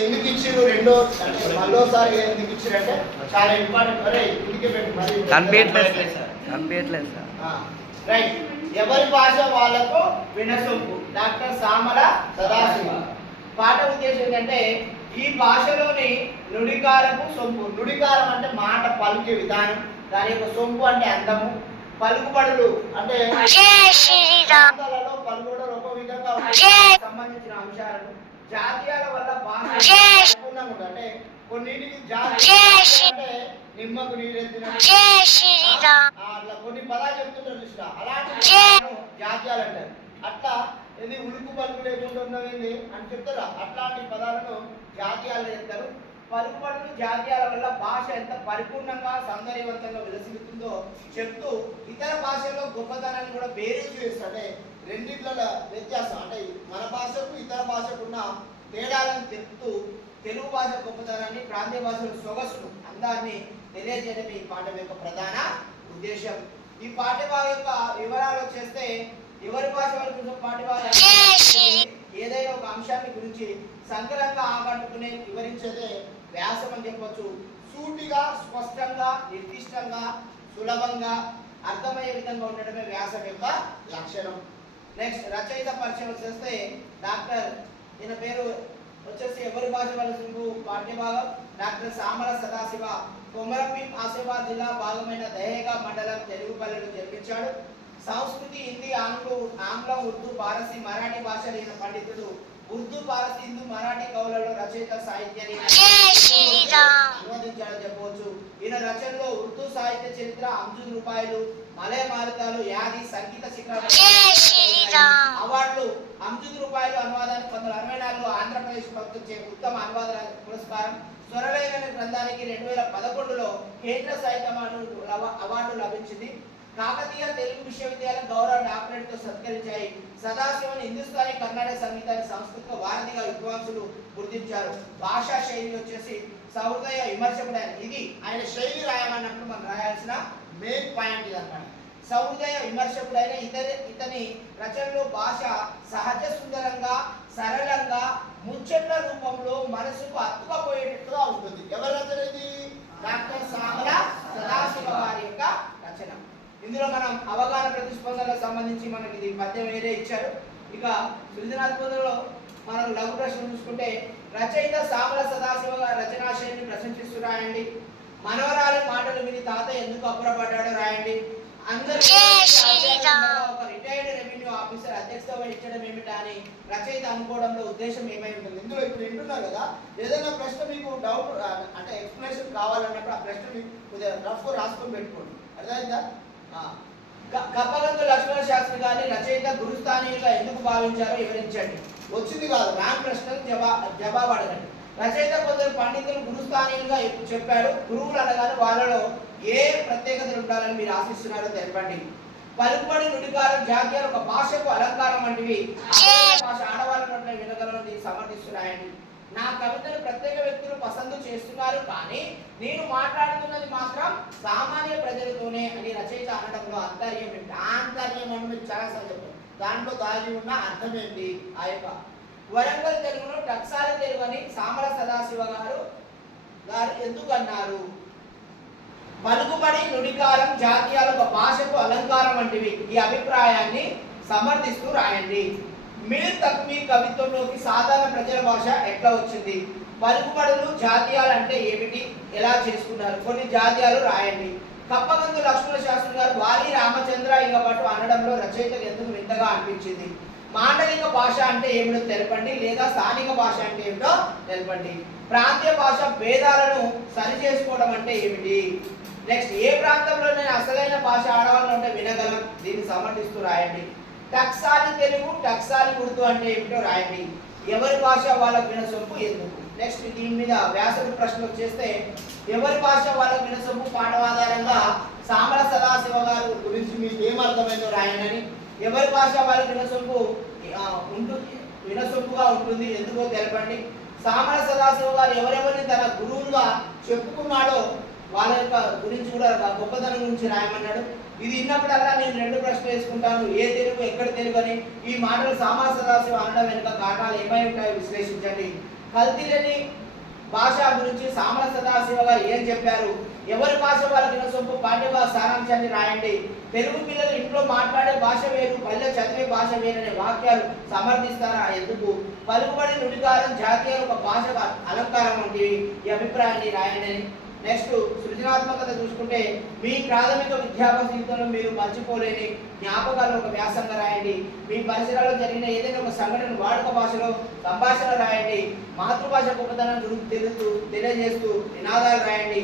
ఎందుకు ఇచ్చిర్రు రెండో మళ్ళోసారి ఎందుకు ఇచ్చిర్రు అంటే చాలా ఇంపార్టెంట్. అరే ఇంటికి పెట్టి మరి కనిపించట్లేదు సార్. కనిపించట్లేదు సార్. రైట్. ఎవరి భాష వాళ్ళకు వినసొంపు? డాక్టర్ సామల సదాశివ. పాట ఉద్దేశం ఏంటంటే ఈ భాషలోని నుడికారపు సొంపు. నుడికారం అంటే మాట పలికే విధానం. దాని యొక్క సొంపు అంటే అందము. పలుకుబడులు అంటే ప్రాంతాలలో పలుకుబడులు ఒక విధంగా. సంబంధించిన అంశాలను జాతీయాల వల్ల ఉంటుంది. అంటే కొన్నిటికి జాతి అంటే నిమ్మకు నీరెత్తినట్టు. అట్లా కొన్ని పదాలు చెప్తుంటారు చూసిన అలాంటి జాతీయాలు అంటారు అట్లా ఇది ఉలుకు పలుకు లేకుండా ఉన్నవి అని చెప్తారా? అట్లాంటి పదాలను జాతీయాలు చెప్తారు. పలుకుబడులు జాతీయాల వల్ల భాష ఎంత పరిపూర్ణంగా సౌందర్యవంతంగా విలసిల్లుతుందో చెప్తూ ఇతర భాషల్లో గొప్పతనాన్ని కూడా బేరీజు చేస్తుంటే అంటే వ్యత్యాసం. అంటే మన భాషకు ఇతర భాషకు ఉన్న తేడాలను చెప్తూ తెలుగు భాష గొప్పతనాన్ని ప్రాంతీయ భాషల సొగసును అందాన్ని తెలియజేయడం ఈ పాఠం యొక్క ప్రధాన ఉద్దేశం ఈ పాఠ్యభాగం యొక్క వివరాలు వచ్చేస్తే ఎవరి భాష వరకు గురించి ఏదైనా ఒక అంశాన్ని గురించి సంకలంగా ఆకట్టుకునే వివరించేదే వ్యాసం అని చెప్పొచ్చు. సూటిగా స్పష్టంగా నిర్దిష్టంగా సులభంగా అర్థమయ్యే విధంగా ఉండడమే వ్యాసం యొక్క లక్షణం. నెక్స్ట్ రచయిత పరిచయం వచ్చేస్తే డాక్టర్ ఈయన పేరు వచ్చేసి ఎవరి భాష వలసింపు పాఠ్యభాగం డాక్టర్ సామల సదాశివ. కొమరంభీం ఆసిఫాబాద్ జిల్లా భాగమైన దహేగా మండలం తెలుగు పల్లెలు జన్మించాడు. సంస్కృతి హిందీ ఆంగ్ల ఆంగ్లం ఉర్దూ పారసీ మరాఠీ భాషలైన పండితుడు. ఉర్దూ పారసీ హిందూ మరాఠీ కవులలో రచయిత సాహిత్యాన్ని అనువదించాడని చెప్పవచ్చు. ఈయన రచనలో ఉర్దూ సాహిత్య చరిత్ర అంజుద్ రూపాయలు మలయ మారుతాలు యాది సంగీత శిఖరం అవార్డులు అంజుద్ రూపాయలు అనువాదానికి పంతొమ్మిది అరవై నాలుగులో ఆంధ్రప్రదేశ్ ప్రభుత్వం చే ఉత్తమ అనువాద పురస్కారం. స్వరలేఖన గ్రంథానికి రెండు వేల పదకొండులో కేంద్ర సాహిత్య అవార్డు లభించింది. కాకతీయ తెలుగు విశ్వవిద్యాలయం గౌరవ డాక్టరేట్తో సత్కరించాయి. సదాశివన్ హిందుస్థానీ కర్ణాటక సంగీతాన్ని సాంస్కృతిక వారధిగా విద్వాంసులు గుర్తించారు. భాషా శైలి వచ్చేసి సహృదయ విమర్శకుడైన ఇది ఆయన శైలి రాయమన్నప్పుడు మనం రాయాల్సిన మెయిన్ పాయింట్ ఇది అన్నమాట సహృదయ విమర్శకుడైన ఇతని ఇతని రచనలో భాష సహజ సుందరంగా సరళంగా ముచ్చట్ల రూపంలో మనసుకు అత్తుకపోయేటట్టుగా ఉంటుంది. ఎవరి రచన ఇది? డాక్టర్ సామల సదాశివ వారి యొక్క రచన. ఇందులో మనం అవగాహన ప్రతిస్పందనలకు సంబంధించి మనకి ఇది పద్యం వేరే ఇచ్చారు. ఇక సృజనాత్మకలో మనం లఘు ప్రశ్న చూసుకుంటే రచయిత సామల సదాశివ రచనాశయాన్ని ప్రశంసిస్తూ రాయండి మనవరాలి మాటలు విని తాత ఎందుకు అప్పురపడ్డాడో రాయండి. అందరూ ఒక రిటైర్డ్ రెవెన్యూ ఆఫీసర్ అధ్యక్షత వహించడం ఏమిటా అని రచయిత అనుకోవడంలో ఉద్దేశం ఏమై ఉంటుంది? ఇందులో ఇప్పుడు వింటున్నారు కదా ఏదైనా ప్రశ్న మీకు డౌట్ అంటే ఎక్స్ప్లెనేషన్ కావాలన్నప్పుడు ఆ ప్రశ్న మీకు రఫ్ రాసుకొని పెట్టుకోండి. అర్థమైందా? గప్పగంతు లక్ష్మణ శాస్త్రి గారిని రచయిత గురుస్థానీయులుగా ఎందుకు భావించారో వివరించండి. వచ్చింది కాదు ప్రశ్నకు జవా జవాబు అడగండి రచయిత కొందరు పండితులు గురుస్థానీయులుగా ఎప్పుడు చెప్పాడు గురువులు అనగానే వాళ్ళలో ఏ ప్రత్యేకతలు ఉండాలని మీరు ఆశిస్తున్నారో తెలపండి. పలుకుబడి నుడికారం జాతీయాలు ఒక భాషకు అలంకారం వంటివి భాష ఆడవాళ్ళ వినగలను సమర్థిస్తున్నాయండి. నా కవితను ప్రత్యేక వ్యక్తులు పసందు చేస్తున్నారు కానీ నేను మాట్లాడుతున్నది మాత్రం సామాన్య ప్రజలతోనే అని రచయిత అనడంలో ఆంతర్యం ఏంటి? ఆంతర్యం అని మీరు చాలా సందర్భం చెప్పారు. దాంట్లో దాగి ఉన్న అర్థం ఏంటి? ఆ యొక్క వరంగల్ తెలుగులో టక్సాల తెలుగు అని సామర సదాశివ గారు గారు ఎందుకు అన్నారు? పలుకుబడి నుడికారం జాతీయాల ఒక భాషకు అలంకారం వంటివి. ఈ అభిప్రాయాన్ని సమర్థిస్తూ రాయండి. మీరు తక్కువ మీ కవిత్వంలోకి సాధారణ ప్రజల భాష ఎట్లా వచ్చింది? పలుకుబడులు జాతీయాలు అంటే ఏమిటి? ఎలా చేసుకున్నారు? కొన్ని జాతీయాలు రాయండి. కప్పగందు లక్ష్మణ శాస్త్రి గారు వాలి రామచంద్ర ఇక పాటు అనడంలో రచయితలు ఎందుకు వింతగా అనిపించింది? మాండలిక భాష అంటే ఏమిటో తెలపండి లేదా స్థానిక భాష అంటే ఏమిటో తెలపండి. ప్రాంతీయ భాష భేదాలను సరి చేసుకోవడం అంటే ఏమిటి? నెక్స్ట్ ఏ ప్రాంతంలో నేను అసలైన భాష ఆడవాళ్ళు ఉంటే వినగలం. దీన్ని సమర్థిస్తూ రాయండి. టక్సాలి తెలుగు టక్సాలి ఉర్దూ అంటే ఏమిటో రాయండి. ఎవరి భాష వాళ్ళకు వినసొంపు ఎందుకు? నెక్స్ట్ దీని మీద వ్యాసడు ప్రశ్న వచ్చేస్తే ఎవరి భాష వాళ్ళకు వినసొంపు పాఠం ఆధారంగా సామల సదాశివ గారు గురించి మీకు ఏమర్థమైందో రాయనని రాయండి ఎవరి భాష వాళ్ళకు వినసొంపు ఉంటుంది వినసొంపుగా ఉంటుంది ఎందుకో తెలపండి. సామల సదాశివ గారు ఎవరెవరిని తన గురువులుగా చెప్పుకున్నాడో వాళ్ళ యొక్క గురించి కూడా గొప్పతనం గురించి రాయమన్నాడు. ఇది విన్నప్పుడల్లా నేను రెండు ప్రశ్నలు వేసుకుంటాను. ఏ తెలుగు ఎక్కడ తెలుగు అని ఈ మాటలు సామల సదాశివ అనడం వెనుక కారణాలు ఏమై ఉంటాయో విశ్లేషించండి. కల్తీలేని భాష గురించి సామల సదాశివ గారు ఏం చెప్పారు? ఎవరి భాష వాళ్ళకి వినసొంపు పాఠ్య సారాంశాన్ని రాయండి. తెలుగు పిల్లలు ఇంట్లో మాట్లాడే భాష వేరు పల్లె చదివే భాష వేరనే వాక్యాలు సమర్థిస్తారా? ఎందుకు? పలుకుబడి నుడికారం జాతీయ ఒక భాష అలంకారం వంటివి. ఈ అభిప్రాయాన్ని రాయండి నెక్స్ట్ సృజనాత్మకత చూసుకుంటే మీ ప్రాథమిక విద్యాభ్యాస జీవితంలో మీరు మర్చిపోలేని జ్ఞాపకాలు ఒక వ్యాసంగా రాయండి. మీ పరిసరాల్లో జరిగిన ఏదైనా ఒక సంఘటన వాడుక భాషలో సంభాషణ రాయండి. మాతృభాష గొప్పతనం గురించి తెలుస్తూ తెలియజేస్తూ నినాదాలు రాయండి.